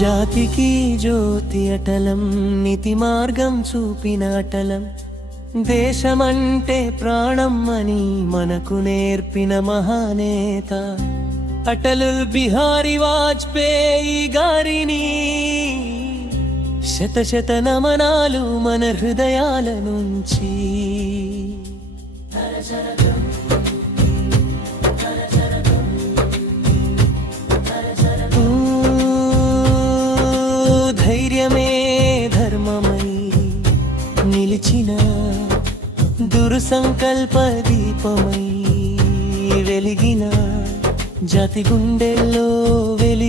జాతికి జ్యోతి అటలం నితి మార్గం చూపిన అటలం. దేశమంటే ప్రాణం అని మనకు నేర్పిన మహానేత. అటల్ బిహారీ వాజ్పేయి గారిని శత శత నమనాలు మన హృదయాల నుంచి. వెలిచిన దురుసంకల్ప దీపమై వెలిగిన జాతి గుండెల్లో వెలి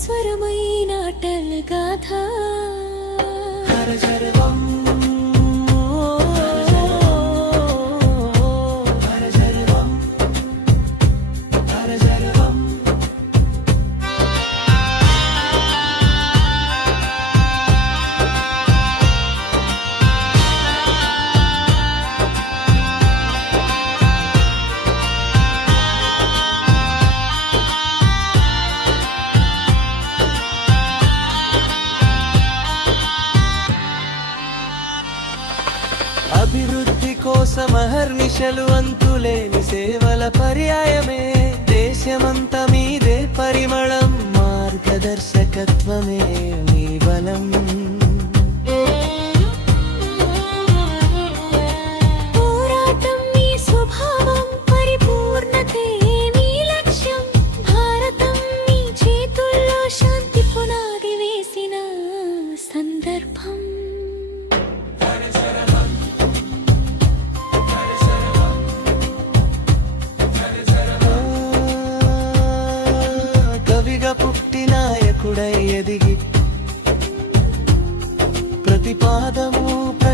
అనస్వరమైన అటల్ గాథ. అభివృద్ధి అంతులేని సేవల పర్యాయమే. దేశమంతా మీదే పరిమళం మార్గదర్శకత్వమే మీ బలం.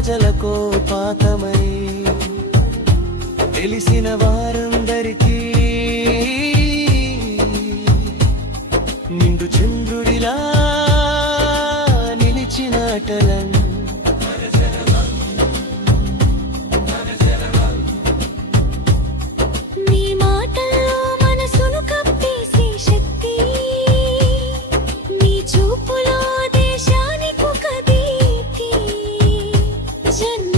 ప్రజలకో పాతమై తెలిసిన వారందరికీ నిండు చంద్రుడిలా నిలిచిన Imagine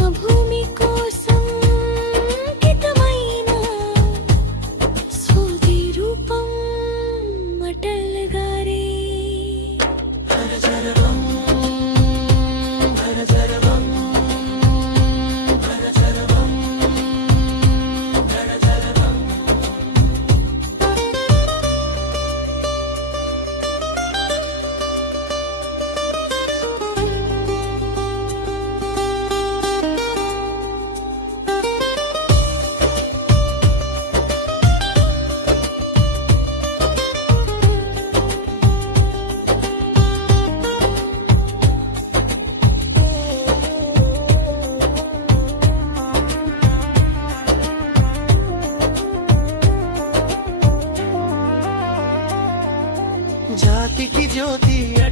జాతికి జ్యోతి అటల్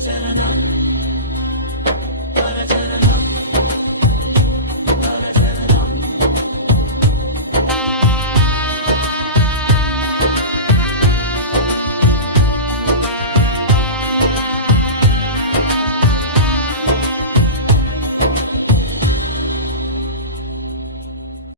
turn up.